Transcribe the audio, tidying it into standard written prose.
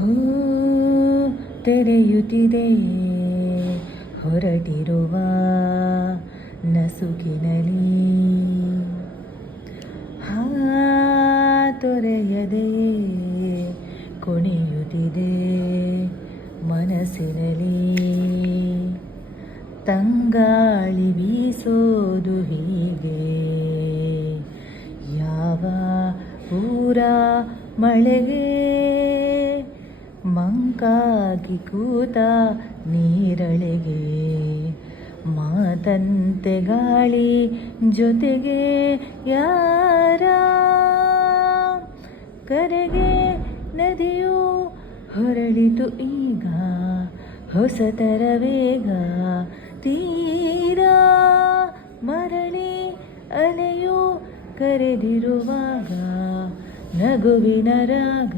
ಹೂ ತೆರೆಯುತ್ತಿದೆ ಹೊರಟಿರುವ ನಸುಕಿನಲಿ, ತೊರೆಯದೆ ಕುಣಿಯುತ್ತಿದೆ ಮನಸ್ಸಿನಲಿ. ತಂಗಾಳಿ ಬೀಸೋದು ಹೀಗೆ, ಯಾವ ಊರ ಮಳೆಗೆ ಮಂಕಾಗಿ ಕೂತ ನೀರಳೆಗೆ. ಮಾತಂತೆ ಗಾಳಿ ಜೊತೆಗೆ ಯಾರ ಕರೆಗೆ ನದಿಯು ಹೊರಳಿತು ಈಗ ಹೊಸತರ ವೇಗ. ತೀರ ಮರಳಿ ಅಲೆಯು ಕರೆದಿರುವಾಗ ನಗುವಿನ ರಾಗ.